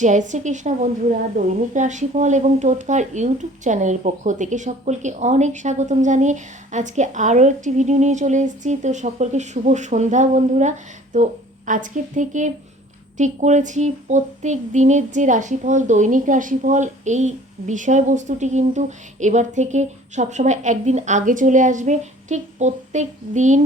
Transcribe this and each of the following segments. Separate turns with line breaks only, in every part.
জয় শ্রীকৃষ্ণ বন্ধুরা, দৈনিক রাশিফল এবং টোটকার ইউটিউব চ্যানেলের পক্ষ থেকে সকলকে অনেক স্বাগতম জানিয়ে আজকে আরও একটি ভিডিও নিয়ে চলে এসেছি। তো সকলকে শুভ সন্ধ্যা বন্ধুরা। তো আজকের থেকে ঠিক করেছি, প্রত্যেক দিনের যে রাশিফল, দৈনিক রাশিফল, এই বিষয়বস্তুটি কিন্তু এবার থেকে সবসময় একদিন আগে চলে আসবে। ঠিক প্রত্যেক দিন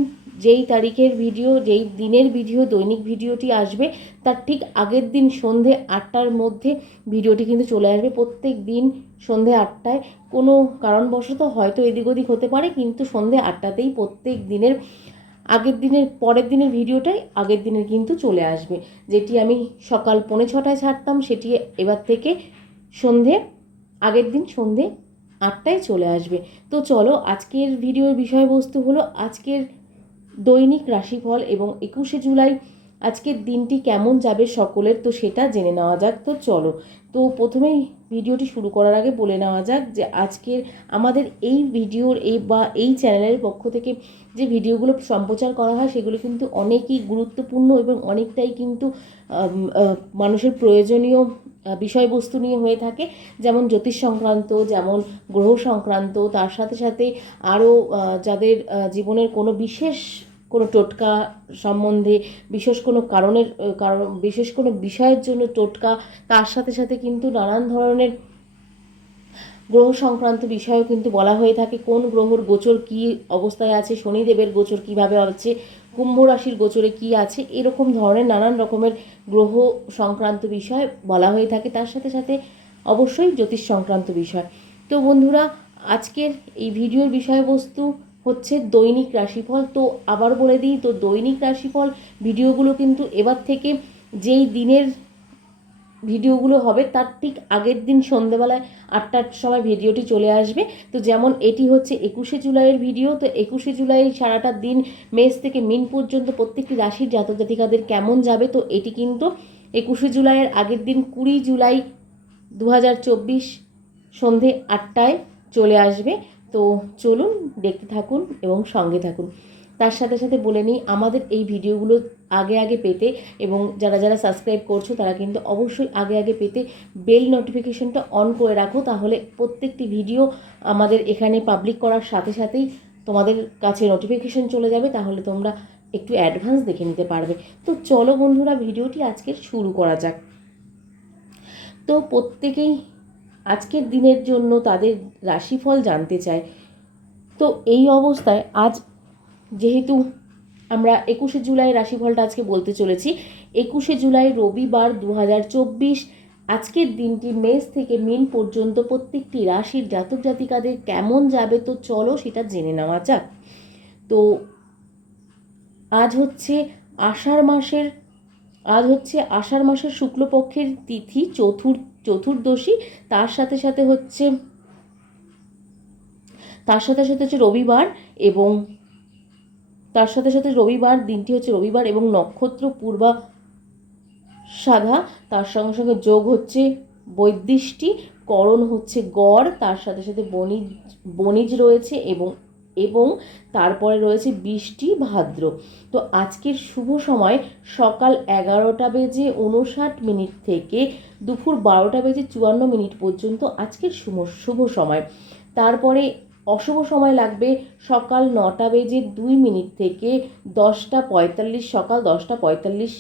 যেই তারিখের ভিডিও, যেই দিনের ভিডিও, দৈনিক ভিডিওটি আসবে, তার ঠিক আগের দিন সন্ধে আটটার মধ্যে ভিডিওটি কিন্তু চলে আসবে। প্রত্যেক দিন সন্ধে আটটায়। কোনো কারণবশত হয়তো এদিক ওদিক হতে পারে, কিন্তু সন্ধে আটটাতেই প্রত্যেক দিনের, আগের দিনের, পরের দিনের ভিডিওটাই আগের দিনের কিন্তু চলে আসবে। যেটি আমি সকাল পৌনে ছটায় ছাড়তাম, সেটি এবার থেকে সন্ধে, আগের দিন সন্ধে আটটায় চলে আসবে। তো চলো, আজকের ভিডিওর বিষয়বস্তু হলো, আজকের দৈনিক রাশিফল এবং একুশে জুলাই, আজকের দিনটি কেমন যাবে সকলের? তো সেটা জেনে নেওয়া যাক। তো চলো, তো প্রথমেই ভিডিওটি শুরু করার আগে বলে নেওয়া যাক যে আজকের আমাদের এই ভিডিওর এই বা এই চ্যানেলের পক্ষ থেকে যে ভিডিওগুলো সম্প্রচার করা হয়, সেগুলো কিন্তু অনেকই গুরুত্বপূর্ণ এবং অনেকটাই কিন্তু মানুষের প্রয়োজনীয় বিষয়বস্তু নিয়ে হয়ে থাকে। যেমন জ্যোতিষ সংক্রান্ত, যেমন গ্রহ সংক্রান্ত, তার সাথে সাথে আরও যাদের জীবনের কোনো বিশেষ কোনো টোটকা সম্বন্ধে, বিশেষ কোনো কারণের কারণ, বিশেষ কোনো বিষয়ের জন্য টোটকা, তার সাথে সাথে কিন্তু নানান ধরনের গ্রহ সংক্রান্ত বিষয়ও কিন্তু বলা হয়ে থাকে কোন গ্রহর গোচর কি অবস্থায় আছে, শনিদেবের গোচর কীভাবে আছে কুম্ভ রাশির গোচরে কি আছে? এরকম ধরনের নানান রকমের গ্রহ সংক্রান্ত বিষয় বলা হয়ে থাকে। তার সাথে সাথে অবশ্যই জ্যোতিষ সংক্রান্ত বিষয়। তো বন্ধুরা, আজকের এই ভিডিওর বিষয়বস্তু হচ্ছে দৈনিক রাশিফল। তো আবার বলে দিই, তো দৈনিক রাশিফল ভিডিওগুলো কিন্তু এবার থেকে যেই দিনের ভিডিওগুলো হবে, তার ঠিক আগের দিন সন্ধেবেলায় আটটার সময় ভিডিওটি চলে আসবে। তো যেমন এটি হচ্ছে একুশে জুলাইয়ের ভিডিও, তো একুশে জুলাই সারাটা দিন মেষ থেকে মিন পর্যন্ত প্রত্যেকটি রাশির জাতক জাতিকাদের কেমন যাবে, তো এটি কিন্তু একুশে জুলাইয়ের আগের দিন কুড়ি জুলাই দু হাজার চব্বিশ সন্ধে আটটায় চলে আসবে। তো চলুন দেখতে থাকুন এবং সঙ্গে থাকুন। তার সাথে সাথে বলে নিই, আমাদের এই ভিডিওগুলো আগে আগে পেতে এবং যারা যারা সাবস্ক্রাইব করছ তারা কিন্তু অবশ্যই আগে আগে পেতে বেল নোটিফিকেশনটা অন করে রাখো। তাহলে প্রত্যেকটি ভিডিও আমাদের এখানে পাবলিক করার সাথে সাথেই তোমাদের কাছে নোটিফিকেশন চলে যাবে। তাহলে তোমরা একটু অ্যাডভান্স দেখে নিতে পারবে। তো চলো বন্ধুরা ভিডিওটি আজকে শুরু করা যাক। তো প্রত্যেকেই আজকের দিনের জন্য তাদের রাশিফল জানতে চায়। তো এই অবস্থায় আজ যেহেতু আমরা একুশে জুলাই রাশিফলটা আজকে বলতে চলেছি। একুশে জুলাই রবিবার দু হাজার চব্বিশ, আজকের দিনটি মেষ থেকে মিন পর্যন্ত প্রত্যেকটি রাশির জাতক জাতিকাদের কেমন যাবে তো চলো সেটা জেনে নেওয়া যাক। তো আজ হচ্ছে আষাঢ় মাসের, আজ হচ্ছে আষাঢ় মাসের শুক্লপক্ষের তিথি চতুর, চতুর্দশী। তার সাথে সাথে হচ্ছে, তার সাথে সাথে হচ্ছে রবিবার এবং তার সাথে সাথে রবিবার, দিনটি হচ্ছে রবিবার এবং নক্ষত্র পূর্বা সাধা, তার সঙ্গে সঙ্গে যোগ হচ্ছে বৈদিষ্টি, করণ হচ্ছে গড়, তার সাথে সাথে বণিজ বণিজ রয়েছে এবং এবং তারপরে রয়েছে বৃষ্টি, ভাদ্র। তো আজকের শুভ সময় সকাল এগারোটা বেজে উনষাট মিনিট থেকে দুপুর বারোটা বেজে চুয়ান্ন মিনিট পর্যন্ত আজকের শুভ শুভ সময়। তারপরে অশুভ সময় লাগবে সকাল নটা বেজে দুই মিনিট থেকে দশটা পঁয়তাল্লিশ, সকাল দশটা পঁয়তাল্লিশ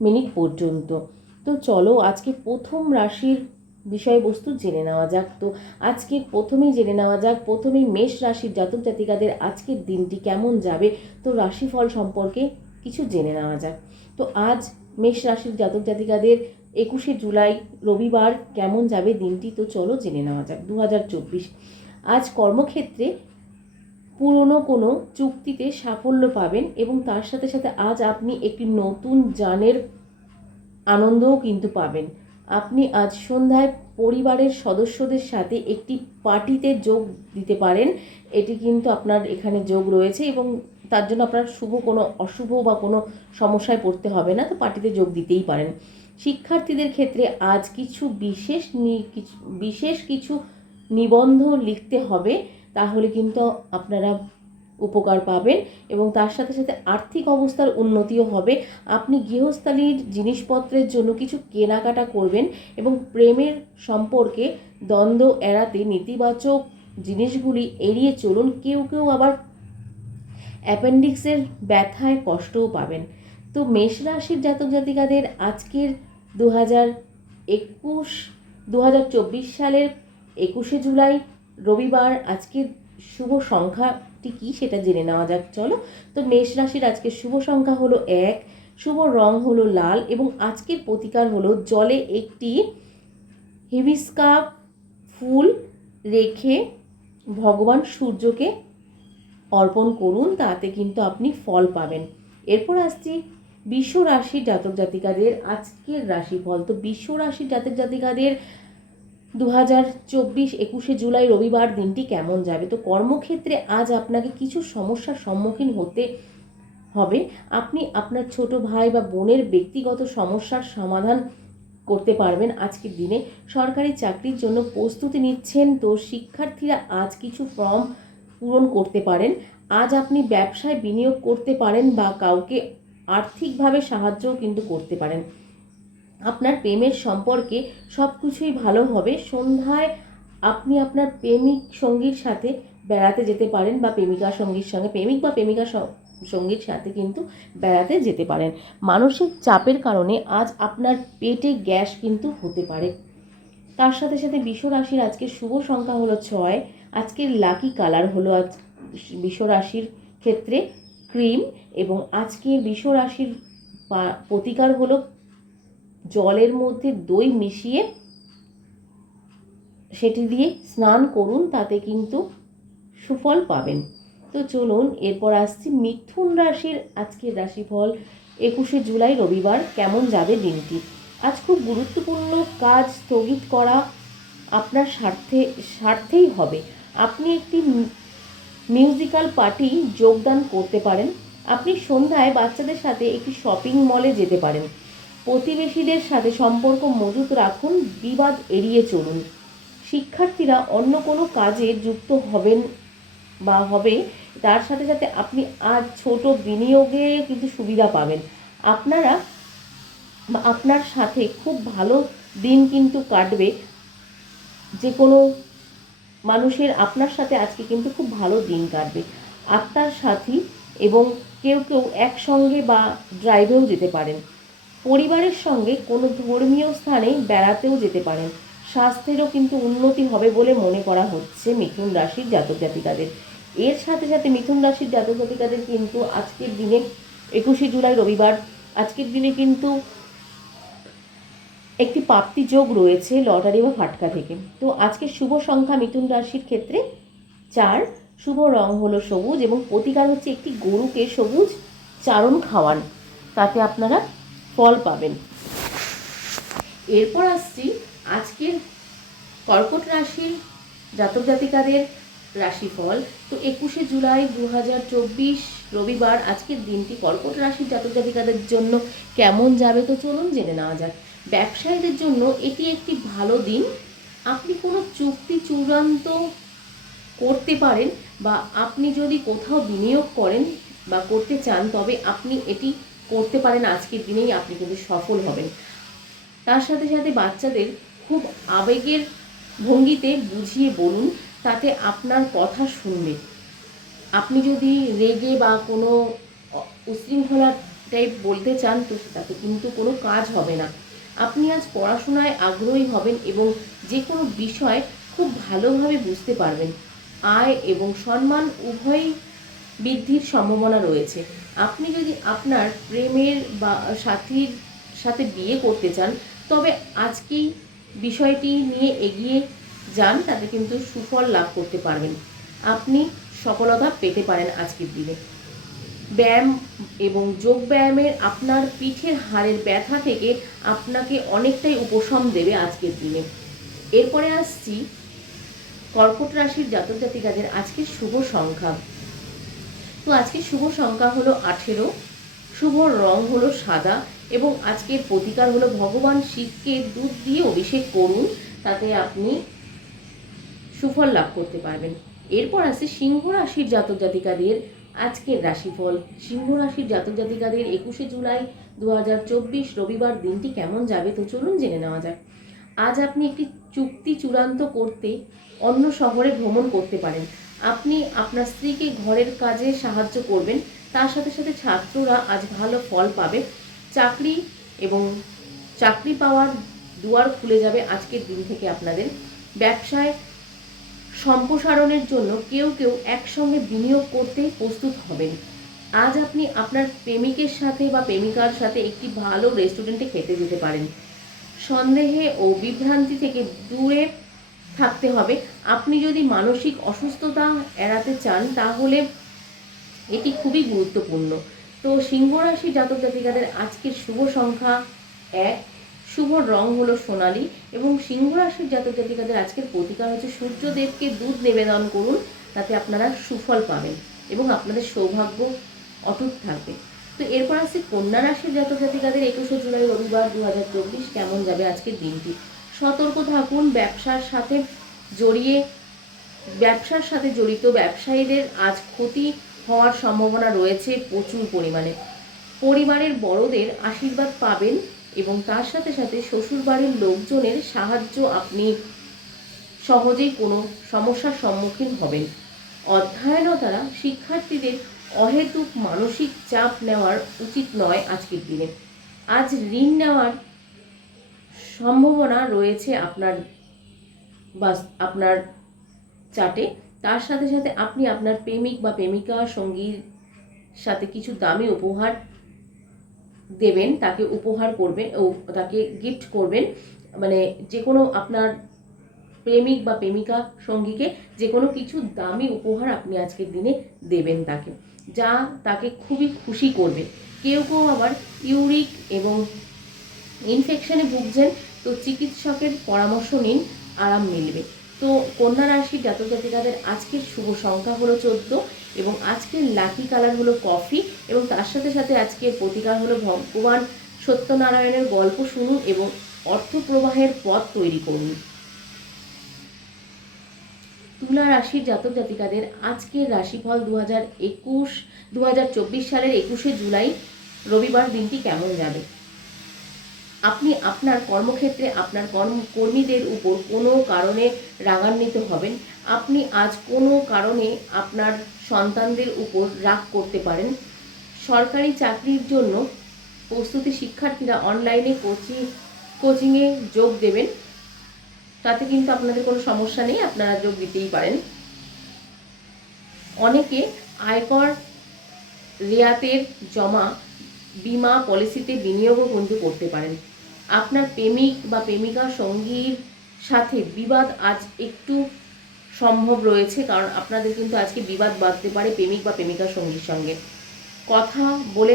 মিনিট পর্যন্ত। তো চলো আজকে প্রথম রাশির বিষয়বস্তু জেনে নেওয়া যাক। তো আজকে প্রথমেই জেনে নেওয়া যাক, প্রথমেই মেষ রাশির জাতক জাতিকাদের আজকের দিনটি কেমন যাবে? তো রাশিফল সম্পর্কে কিছু জেনে নেওয়া যাক। তো আজ মেষ রাশির জাতক জাতিকাদের একুশে জুলাই রবিবার কেমন যাবে দিনটি? তো চলো জেনে নেওয়া যাক। দু হাজার চব্বিশ আজ কর্মক্ষেত্রে পুরনো কোনো চুক্তিতে সাফল্য পাবেন এবং তার সাথে সাথে আজ আপনি একটি নতুন যানের আনন্দও কিন্তু পাবেন। আপনি আজ সন্ধ্যায় পরিবারের সদস্যদের সাথে একটি পার্টিতে যোগ দিতে পারেন। এটি কিন্তু আপনার এখানে যোগ রয়েছে এবং তার জন্য আপনার শুভ কোনো অশুভ বা কোনো সমস্যায় পড়তে হবে না, তো পার্টিতে যোগ দিতেই পারেন। শিক্ষার্থীদের ক্ষেত্রে আজ কিছু বিশেষ বিশেষ কিছু নিবন্ধ লিখতে হবে, তাহলে কিন্তু আপনারা উপকার পাবেন এবং তার সাথে সাথে আর্থিক অবস্থার উন্নতিও হবে। আপনি গৃহস্থালীর জিনিসপত্রের জন্য কিছু কেনাকাটা করবেন এবং প্রেমের সম্পর্কে দ্বন্দ্ব এড়াতে নেতিবাচক জিনিসগুলি এড়িয়ে চলুন। কেউ কেউ আবার অ্যাপেন্ডিক্সের ব্যথায় কষ্টও পাবেন। তো মেষ রাশির জাতক জাতিকাদের আজকের দু হাজার একুশ দু হাজার চব্বিশ সালের একুশে জুলাই, রবিবার, আজকের শুভ সংখ্যাটি কী সেটা জেনে নেওয়া যাক, চলো। তো মেষ রাশির আজকের শুভ সংখ্যা হলো এক, শুভ রং হলো লাল এবং আজকের প্রতিকার হলো জলে একটি হিবিস্কা ফুল রেখে ভগবান সূর্যকে অর্পণ করুন, তাতে কিন্তু আপনি ফল পাবেন। এরপর আসছি বিশ্ব রাশির জাতক জাতিকাদের আজকের রাশিফল। তো বিশ্ব রাশির জাতক জাতিকাদের দু হাজার চব্বিশ একুশে জুলাই রবিবার দিনটি কেমন যাবে? তো কর্মক্ষেত্রে আজ আপনাকে কিছু সমস্যার সম্মুখীন হতে হবে। আপনি আপনার ছোট ভাই বা বোনের ব্যক্তিগত সমস্যার সমাধান করতে পারবেন আজকের দিনে। সরকারি চাকরির জন্য প্রস্তুতি নিচ্ছেন তো শিক্ষার্থীরা আজ কিছু ফর্ম পূরণ করতে পারেন। আজ আপনি ব্যবসায় বিনিয়োগ করতে পারেন বা কাউকে আর্থিকভাবে সাহায্যও কিন্তু করতে পারেন। আপনার প্রেমের সম্পর্কে সব কিছুই ভালো হবে। সন্ধ্যায় আপনি আপনার প্রেমিক সঙ্গীর সাথে বেড়াতে যেতে পারেন বা প্রেমিকা সঙ্গীর সঙ্গে, প্রেমিক বা প্রেমিকা সঙ্গীর সাথে কিন্তু বেড়াতে যেতে পারেন। মানসিক চাপের কারণে আজ আপনার পেটে গ্যাস কিন্তু হতে পারে। তার সাথে সাথে বিশ্ব রাশির আজকের শুভ সংখ্যা হলো ছয়, আজকের লাকি কালার হলো আজ বিশ্ব রাশির ক্ষেত্রে ক্রিম এবং আজকের বিশ্ব রাশির প্রতিকার হলো জলের মধ্যে দই মিশিয়ে সেটি দিয়ে স্নান করুন, তাতে কিন্তু সুফল পাবেন। তো চলুন, এরপর আসছি মিথুন রাশির আজকের রাশিফল, একুশে জুলাই রবিবার, কেমন যাবে দিনটি? আজ খুব গুরুত্বপূর্ণ কাজ স্থগিত করা আপনার স্বার্থে, স্বার্থেই হবে। আপনি একটি মিউজিক্যাল পার্টি যোগদান করতে পারেন। আপনি সন্ধ্যায় বাচ্চাদের সাথে একটি শপিং মলে যেতে পারেন। প্রতিবেশীদের সাথে সম্পর্ক মজুত রাখুন, বিবাদ এড়িয়ে চলুন। শিক্ষার্থীরা অন্য কোনো কাজে যুক্ত হবেন বা হবে, তার সাথে সাথে আপনি আজ ছোট বিনিয়োগে কিন্তু সুবিধা পাবেন। আপনারা আপনার সাথে খুব ভালো দিন কিন্তু কাটবে। যে কোনো মানুষের আপনার সাথে আজকে কিন্তু খুব ভালো দিন কাটবে। আত্মার সাথী এবং কেউ কেউ একসঙ্গে বা ড্রাইভেও যেতে পারেন। পরিবারের সঙ্গে কোনো ধর্মীয় স্থানে বেড়াতেও যেতে পারেন। স্বাস্থ্যেরও কিন্তু উন্নতি হবে বলে মনে করা হচ্ছে মিথুন রাশির জাতক জাতিকাদের। এর সাথে সাথে মিথুন রাশির জাতক জাতিকাদের কিন্তু আজকের দিনে একুশে জুলাই রবিবার, আজকের দিনে কিন্তু একটি প্রাপ্তি যোগ রয়েছে লটারি বা ফাটকা থেকে। তো আজকে শুভ সংখ্যা মিথুন রাশির ক্ষেত্রে। চার, শুভ রং হলো সবুজ এবং প্রতিকার হচ্ছে একটি গরুকে সবুজ চারণ খাওয়ান। তাতে আপনারা ফল পাবেন। এরপর আসছি আজকের কর্কট রাশির জাতক জাতিকাদের রাশিফল। তো একুশে জুলাই দু হাজার চব্বিশ রবিবার আজকের দিনটি কর্কট রাশির জাতক জাতিকাদের জন্য কেমন যাবে? তো চলুন জেনে নেওয়া যাক। ব্যবসায়ীদের জন্য এটি একটি ভালো দিন। আপনি কোনো চুক্তি চূড়ান্ত করতে পারেন বা আপনি যদি কোথাও বিনিয়োগ করেন বা করতে চান, তবে আপনি এটি করতে পারেন আজকের দিনেই, আপনি কিন্তু সফল হবেন। তার সাথে সাথে বাচ্চাদের খুব আবেগের ভঙ্গিতে বুঝিয়ে বলুন, তাতে আপনার কথা শুনবে। আপনি যদি রেগে বা কোনো উশৃঙ্খলা টাইপ বলতে চান, তো তাতে কিন্তু কোনো কাজ হবে না। আপনি আজ পড়াশোনায় আগ্রহী হবেন এবং যে কোনো বিষয় খুব ভালোভাবে বুঝতে পারবেন। আয় এবং সম্মান উভয়ই বৃদ্ধির সম্ভাবনা রয়েছে। আপনি যদি আপনার প্রেমের বা সাথীর সাথে বিয়ে করতে চান, তবে আজকেই বিষয়টি নিয়ে এগিয়ে যান, তাতে কিন্তু সুফল লাভ করতে পারবেন। আপনি সফলতা পেতে পারেন আজকের দিনে। ব্যায়াম এবং যোগ ব্যায়ামের আপনার পিঠের হাড়ের ব্যথা থেকে আপনাকে অনেকটাই উপশম দেবে আজকের দিনে। এরপরে আসছি কর্কট রাশির জাতক জাতিকাদের আজকের শুভ সংখ্যা। তো আজকের শুভ সংখ্যা হলো আঠেরো, শুভ রং হলো সাদা এবং আজকের প্রতিকার হলো ভগবান শিবকে দুধ দিয়ে অভিষেক করুন, তাতে আপনি সুফল লাভ করতে পারবেন। এরপর আছে সিংহ রাশির জাতক জাতিকাদের আজকের রাশিফল। সিংহ রাশির জাতক জাতিকাদের একুশে জুলাই দু হাজার চব্বিশ রবিবার দিনটি কেমন যাবে তো চলুন জেনে নেওয়া যাক। আজ আপনি একটি চুক্তি চূড়ান্ত করতে অন্য শহরে ভ্রমণ করতে পারেন। আপনি আপনার স্ত্রীকে ঘরের কাজে সাহায্য করবেন, তার সাথে সাথে ছাত্ররা আজ ভালো ফল পাবে। চাকরি এবং চাকরি পাওয়ার দুয়ার খুলে যাবে আজকের দিন থেকে আপনাদের। ব্যবসায় সম্প্রসারণের জন্য কেউ কেউ একসঙ্গে বিনিয়োগ করতে প্রস্তুত হবেন। আজ আপনি আপনার প্রেমিকের সাথে বা প্রেমিকার সাথে একটি ভালো রেস্টুরেন্টে খেতে যেতে পারেন। সন্দেহে ও বিভ্রান্তি থেকে দূরে থাকতে হবে। আপনি যদি মানসিক অসুস্থতা এড়াতে চান, তাহলে এটি খুবই গুরুত্বপূর্ণ। তো সিংহ রাশি জাতক জাতিকাদের আজকের শুভ সংখ্যা এক। শুভ রং হলো সোনালী এবং সিংহ রাশির জাতক জাতিকাদের আজকের প্রতিকার হচ্ছে সূর্যদেবকে দুধ নিবেদন করুন, তাতে আপনারা সুফল পাবেন এবং আপনাদের সৌভাগ্য অটুট থাকবে। তো এরপর আসছে কন্যা রাশির জাতক জাতিকাদের একুশে জুলাই রবিবার দু হাজার চব্বিশ কেমন যাবে আজকের দিনটি? সতর্ক থাকুন, ব্যবসার সাথে জড়িয়ে, ব্যবসার সাথে জড়িত ব্যবসায়ীদের আজ ক্ষতি হওয়ার সম্ভাবনা রয়েছে প্রচুর পরিমাণে। পরিবারের বড়দের আশীর্বাদ পাবেন এবং তার সাথে সাথে শ্বশুরবাড়ির লোকজনের সাহায্য আপনি সহজেই কোনো সমস্যার সম্মুখীন হবেন। অধ্যয়নতারা শিক্ষার্থীদের অহেতুক মানসিক চাপ নেওয়ার উচিত নয় আজকের দিনে। আজ ঋণ নেওয়ার সম্ভাবনা রয়েছে আপনার বাস, আপনার চাটে। তার সাথে সাথে আপনি আপনার প্রেমিক বা প্রেমিকা, সঙ্গীর সাথে কিছু দামি উপহার দেবেন, তাকে উপহার করবেন ও তাকে গিফট করবেন। মানে যে কোনো আপনার প্রেমিক বা প্রেমিকা, সঙ্গীকে যে কোনো কিছু দামি উপহার আপনি আজকের দিনে দেবেন তাকে, যা তাকে খুবই খুশি করবে। কেউ কেউ আবার ইউরিক এবং ইনফেকশনে ভুগছেন, তো চিকিৎসকের পরামর্শ নিন, আরাম মিলবে। তো কন্যা রাশির জাতক জাতিকাদের আজকের শুভ সংখ্যা হলো চোদ্দ এবং আজকের লাকি কালার হলো কফি এবং তার সাথে সাথে আজকের প্রতিকার হলো ভগবান সত্যনারায়ণের গল্প শুনুন এবং অর্থ প্রবাহের পথ তৈরি করুন। তুলা রাশির জাতক জাতিকাদের আজকের রাশিফল দু হাজার একুশ দু সালের একুশে জুলাই, রবিবার দিনটি কেমন যাবে? আপনি আপনার কর্মক্ষেত্রে আপনার কর্ম কর্মীদের উপর কোনো কারণে রাগান্বিত হবেন। আপনি আজ কোনো কারণে আপনার সন্তানদের উপর রাগ করতে পারেন। সরকারি চাকরির জন্য প্রস্তুতি শিক্ষার্থীরা অনলাইনে কোচিং কোচিংয়ে যোগ দেবেন। তাতে কিন্তু আপনাদের কোনো সমস্যা নেই, আপনারা যোগ দিতেই পারেন। অনেকে আয়কর রেয়াতের জমা বিমা পলিসিতে বিনিয়োগও কিন্তু করতে পারেন। আপনার প্রেমিক বা প্রেমিকা সঙ্গীর সাথে বিবাদ আজ একটু সম্ভব রয়েছে, কারণ আপনাদের কিন্তু আজকে বিবাদ বাঁধতে পারে প্রেমিক বা প্রেমিকা সঙ্গীর সঙ্গে। কথা বলে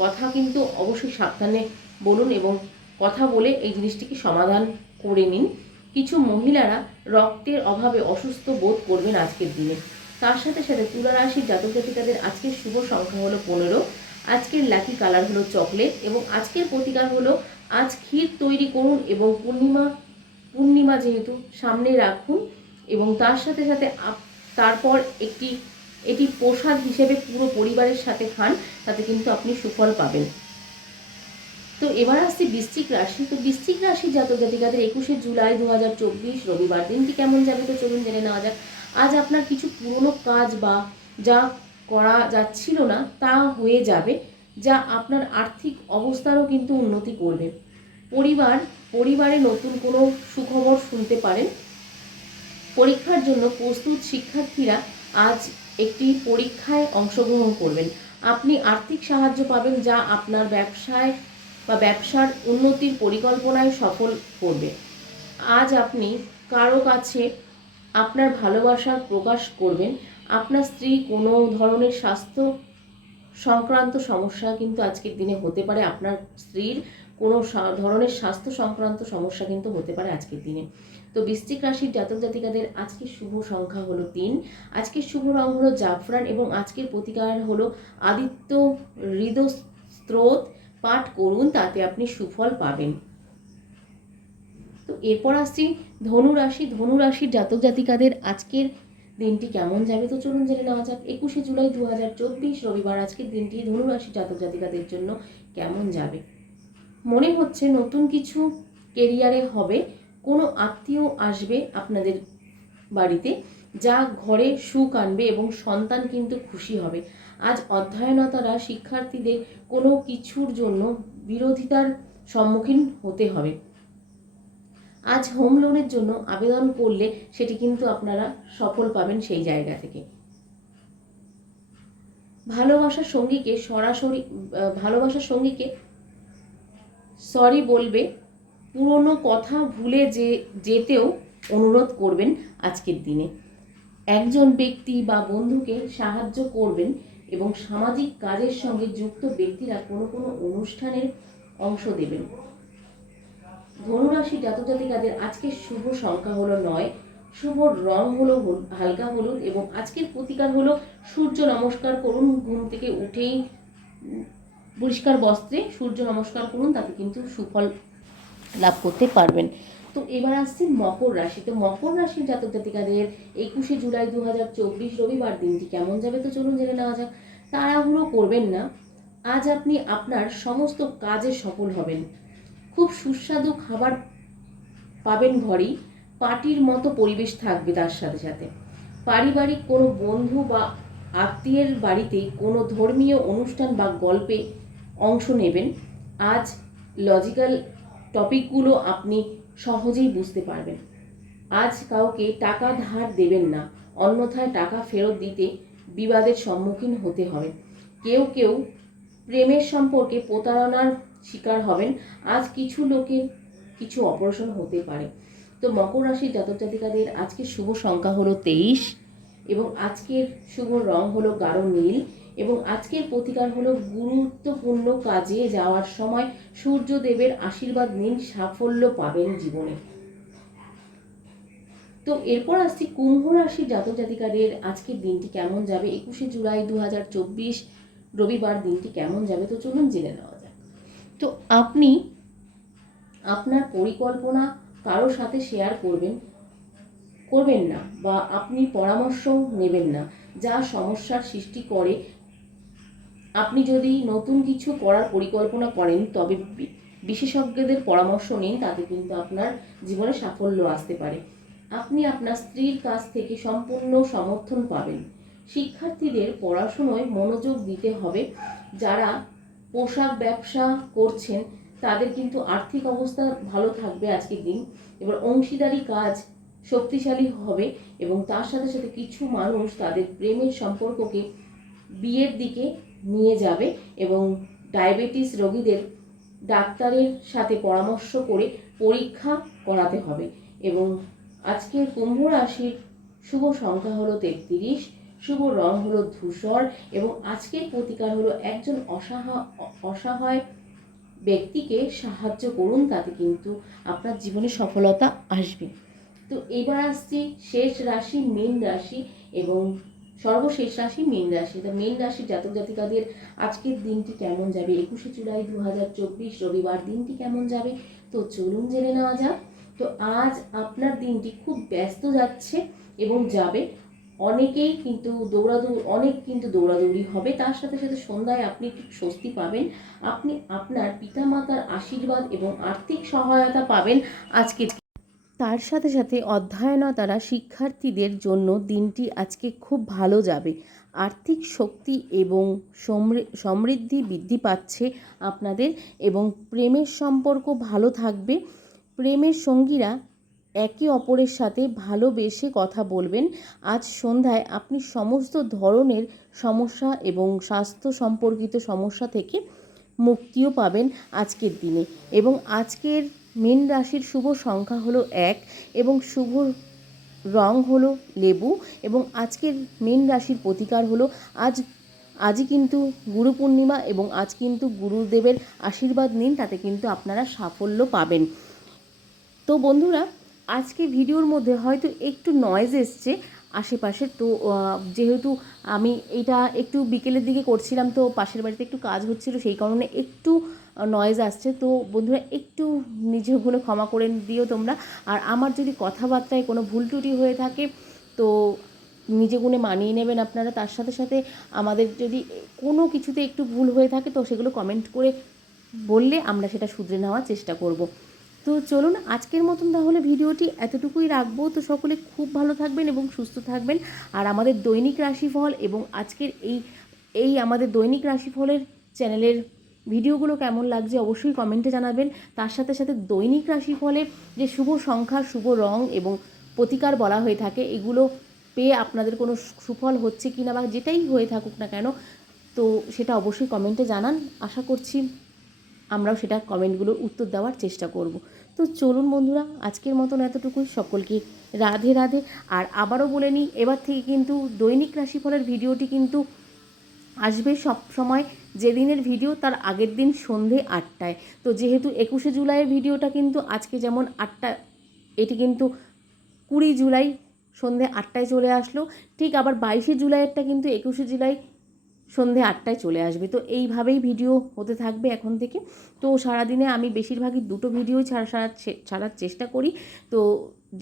কথা কিন্তু অবশ্যই সাবধানে বলুন এবং কথা বলে এই জিনিসটিকে সমাধান করে নিন। কিছু মহিলারা রক্তের অভাবে অসুস্থ বোধ করবেন আজকের দিনে। তার সাথে সাথে তুলা রাশির জাতক জাতিকাদের আজকের শুভ সংখ্যা হলো পনেরো। আজকের লাকি কালার হলো চকলেট এবং আজকের প্রতিকার হলো আজ ক্ষীর তৈরি করুন এবং পূর্ণিমা পূর্ণিমা যেহেতু সামনে রাখুন এবং তার সাথে সাথে তারপর একটি এটি প্রসাদ হিসেবে পুরো পরিবারের সাথে খান, তাতে কিন্তু আপনি সুফল পাবেন। তো এবার আসছি বৃশ্চিক রাশি। তো বৃশ্চিক রাশি জাতক জাতিকাদের একুশে জুলাই দু হাজার চব্বিশ রবিবার। দিনটি কেমন যাবে তো চলুন জেনে নেওয়া যাক। আজ আপনার কিছু পুরনো কাজ বা যা করা যাচ্ছিল না তা হয়ে যাবে। যা আপনার আর্থিক অবস্থারও কিন্তু উন্নতি করবে। পরিবার, পরিবারে নতুন কোনো সুখবর শুনতে পারেন? পরীক্ষার জন্য প্রস্তুত শিক্ষার্থীরা আজ একটি পরীক্ষায় অংশগ্রহণ করবেন। আপনি আর্থিক সাহায্য পাবেন যা আপনার ব্যবসায় বা ব্যবসার উন্নতির পরিকল্পনায় সফল করবে। আজ আপনি কারও কাছে আপনার ভালোবাসা প্রকাশ করবেন। আপনার স্ত্রী কোনো ধরনের স্বাস্থ্য সংক্রান্ত সমস্যা কিন্তু আজকের দিনে হতে পারে। আপনার স্ত্রীর কোনো ধরনের স্বাস্থ্য সংক্রান্ত সমস্যা কিন্তু হতে পারে আজকের দিনে। তো বৃশ্চিক রাশির জাতক জাতিকাদের আজকের শুভ সংখ্যা হলো তিন। আজকের শুভ রং হলো জাফরান এবং আজকের প্রতিকার হলো আদিত্য হৃদস্ত্রোত পাঠ করুন, তাতে আপনি সুফল পাবেন। তো এরপর আসছি ধনু রাশি। ধনু রাশির জাতক জাতিকাদের আজকের দিনটি কেমন যাবে তো চলুন জেনে নেওয়া যাক। একুশে জুলাই দু হাজার চব্বিশ রবিবার আজকের দিনটি ধনুরাশি জাতক জাতিকাদের জন্য কেমন যাবে? মনে হচ্ছে নতুন কিছু কেরিয়ারে হবে, কোনো আত্মীয় আসবে আপনাদের বাড়িতে, যা ঘরে সুখ আনবে এবং সন্তান কিন্তু খুশি হবে। আজ অধ্যয়নতারা শিক্ষার্থীদের কোনো কিছুর জন্য বিরোধিতার সম্মুখীন হতে হবে। আজ হোম লোনের জন্য আবেদন করলে সেটি কিন্তু আপনারা সফল পাবেন সেই জায়গা থেকে। ভালোবাসার সঙ্গীকে সরাসরি ভালোবাসার সঙ্গীকে সরি বলবে, পুরনো কথা ভুলে যে, যেতেও অনুরোধ করবেন আজকের দিনে। একজন ব্যক্তি বা বন্ধুকে সাহায্য করবেন এবং সামাজিক কাজের সঙ্গে যুক্ত ব্যক্তিরা কোনো কোনো অনুষ্ঠানের অংশ দেবেন। ধনুরাশি জাতক জাতিকাদের আজকের শুভ সংখ্যা হলো নয়। শুভ রং হলো হল- হালকা হলুদ এবং আজকের প্রতিকার হলো সূর্য নমস্কার করুন, ঘুম থেকে উঠেই পরিষ্কার বস্ত্রে সূর্য নমস্কার করুন, তাতে কিন্তু সুফল লাভ করতে পারবেন। তো এবার আসছি মকর রাশি। তো মকর রাশির জাতক জাতিকাদের একুশে জুলাই দু হাজার চব্বিশ রবিবার দিনটি কেমন যাবে তো চলুন জেনে নেওয়া যাক। তাড়াহুড়ো করবেন না। আজ আপনি আপনার সমস্ত কাজে সফল হবেন। খুব সুস্বাদু খাবার পাবেন ঘরেই। পার্টির মতো পরিবেশ থাকবে তার সাথে সাথে। পারিবারিক কোনো বন্ধু বা আত্মীয়ের বাড়িতে কোনো ধর্মীয় অনুষ্ঠান বা গল্পে অংশ নেবেন। আজ লজিক্যাল টপিকগুলো আপনি সহজেই বুঝতে পারবেন। আজ কাউকে টাকা ধার দেবেন না, অন্যথায় টাকা ফেরত দিতে বিবাদের সম্মুখীন হতে হবে। কেউ কেউ প্রেমের সম্পর্কে প্রতারণার শিকার হবেন। আজ কিছু লোকের কিছু অপারেশন হতে পারে। তো মকর রাশির জাতক জাতিকাদের আজকের শুভ সংখ্যা হলো তেইশ এবং আজকের শুভ রং হলো গাঢ় নীল এবং আজকের প্রতিকার হলো গুরুত্বপূর্ণ কাজে যাওয়ার সময় সূর্যদেবের আশীর্বাদ নিন, সাফল্য পাবেন জীবনে। তো এরপর আসছি কুম্ভ রাশির জাতক জাতিকাদের আজকের দিনটি কেমন যাবে? একুশে জুলাই দু হাজার চব্বিশ রবিবার দিনটি কেমন যাবে তো চলুন জেনে নেওয়া যাক। তো আপনি আপনার পরিকল্পনা কারোর সাথে শেয়ার করবেন করবেন না বা আপনি পরামর্শ নেবেন না, যা সমস্যার সৃষ্টি করে। আপনি যদি নতুন কিছু করার পরিকল্পনা করেন, তবে বিশেষজ্ঞদের পরামর্শ নিন, তাতে কিন্তু আপনার জীবনে সাফল্য আসতে পারে। আপনি আপনার স্ত্রীর কাছ থেকে সম্পূর্ণ সমর্থন পাবেন। শিক্ষার্থীদের পড়াশুনোয় মনোযোগ দিতে হবে। যারা পোশাক ব্যবসা করছেন, তাদের কিন্তু আর্থিক অবস্থা ভালো থাকবে আজকের দিন। এবার অংশীদারি কাজ শক্তিশালী হবে এবং তার সাথে সাথে কিছু মানুষ তাদের প্রেমের সম্পর্ককে বিয়ের দিকে নিয়ে যাবে এবং ডায়াবেটিস রোগীদের ডাক্তারের সাথে পরামর্শ করে পরীক্ষা করাতে হবে। এবং আজকের কুম্ভ রাশির শুভ সংখ্যা হলো তেত্রিশ। শুভ রং হলো ধূসর এবং আজকের প্রতিকার হলো একজন অসহায় অসহায় ব্যক্তিকে সাহায্য করুন, তাতে কিন্তু আপনার জীবনে সফলতা আসবে। তো এবার আসছি শেষ রাশি, মীন রাশি এবং সর্বশেষ রাশি, মীন রাশি। তো মীন রাশির জাতক জাতিকাদের আজকের দিনটি কেমন যাবে? একুশে জুলাই দু হাজার চব্বিশ রবিবার দিনটি কেমন যাবে? তো চলুন জেনে নেওয়া যাক। তো আজ আপনার দিনটি খুব ব্যস্ত যাচ্ছে এবং যাবে অনেকেই কিন্তু দৌড়াদৌড় অনেক কিন্তু দৌড়াদৌড়ি হবে। তার সাথে সাথে সন্ধ্যায় আপনি একটু স্বস্তি পাবেন। আপনি আপনার পিতামাতার আশীর্বাদ এবং আর্থিক সহায়তা পাবেন আজকে তার সাথে সাথে অধ্যয়নতারা শিক্ষার্থীদের জন্য দিনটি আজকে খুব ভালো যাবে। আর্থিক শক্তি এবং সমৃ- সমৃদ্ধি বৃদ্ধি পাচ্ছে আপনাদের এবং প্রেমের সম্পর্ক ভালো থাকবে। প্রেমের সঙ্গীরা একে অপরের সাথে ভালোবেসে কথা বলবেন। আজ সন্ধ্যায় আপনি সমস্ত ধরনের সমস্যা এবং স্বাস্থ্য সম্পর্কিত সমস্যা থেকে মুক্তিও পাবেন আজকের দিনে। এবং আজকের মীন রাশির শুভ সংখ্যা হলো এক এবং শুভ রং হলো লেবু এবং আজকের মীন রাশির প্রতিকার হলো আজ, আজই কিন্তু গুরু পূর্ণিমা এবং আজ কিন্তু গুরুদেবের আশীর্বাদ নিন, তাতে কিন্তু আপনারা সাফল্য পাবেন। তো বন্ধুরা আজকে ভিডিওর মধ্যে হয়তো একটু নয়েজ এসছে আশেপাশে, তো যেহেতু আমি এটা একটু বিকেলের দিকে করছিলাম, তো পাশের বাড়িতে একটু কাজ হচ্ছিল, সেই কারণে একটু নয়েজ আসছে। তো বন্ধুরা, একটু নিজেগুলো ক্ষমা করে দিও তোমরা। আর আমার যদি কথাবার্তায় কোনো ভুল ত্রুটি হয়ে থাকে, তো নিজে গুণে মানিয়ে নেবেন আপনারা। তার সাথে সাথে আমাদের যদি কোনো কিছুতে একটু ভুল হয়ে থাকে, তো সেগুলো কমেন্ট করে বললে আমরা সেটা শুধরে নেওয়ার চেষ্টা করব। তো চলুন আজকের মতন তাহলে ভিডিওটি এতটুকুই রাখব। তো সকলে খুব ভালো থাকবেন এবং সুস্থ থাকবেন। আর আমাদের দৈনিক রাশিফল এবং আজকের এই এই আমাদের দৈনিক রাশিফলের চ্যানেলের ভিডিওগুলো কেমন লাগছে অবশ্যই কমেন্টে জানাবেন। তার সাথে সাথে দৈনিক রাশিফলে যে শুভ সংখ্যা, শুভ রং এবং প্রতিকার বলা হয়ে থাকে, এগুলো পেয়ে আপনাদের কোনো সুফল হচ্ছে কি না বা যেটাই হয়ে থাকুক না কেন, তো সেটা অবশ্যই কমেন্টে জানান। আশা করছি আমরাও সেটা কমেন্টগুলোর উত্তর দেওয়ার চেষ্টা করব। তো চলুন বন্ধুরা, আজকের মতন এতটুকুই। সকলকে রাধে রাধে। আর আবারও বলে নিই, এবার থেকে কিন্তু দৈনিক রাশিফলের ভিডিওটি কিন্তু আসবে সব সময়। যেদিনের ভিডিও তার আগের দিন সন্ধে আটটায়। তো যেহেতু একুশে জুলাইয়ের ভিডিওটা কিন্তু আজকে যেমন আটটা, এটি কিন্তু কুড়ি জুলাই সন্ধে আটটায় চলে আসলো। ঠিক আবার বাইশে জুলাইয়েরটা কিন্তু একুশে জুলাই সন্ধে আটটায় চলে আসবে। তো এইভাবেই ভিডিও হতে থাকবে এখন থেকে। তো সারাদিনে আমি বেশিরভাগই দুটো ভিডিওই ছাড়া ছাড়ার ছাড়ার চেষ্টা করি। তো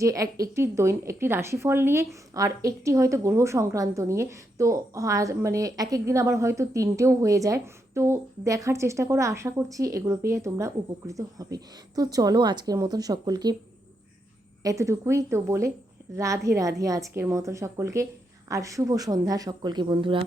যে এক, একটি দৈন, একটি রাশিফল নিয়ে আর একটি হয়তো গ্রহ সংক্রান্ত নিয়ে। তো আর মানে এক এক দিন আবার হয়তো তিনটেও হয়ে যায়। তো দেখার চেষ্টা করো, আশা করছি এগুলো পেয়ে তোমরা উপকৃত হবে। তো চলো আজকের মতন সকলকে এতটুকুই। তো বলে রাধে রাধে আজকের মতন সকলকে। আর শুভ সন্ধ্যা সকলকে বন্ধুরা।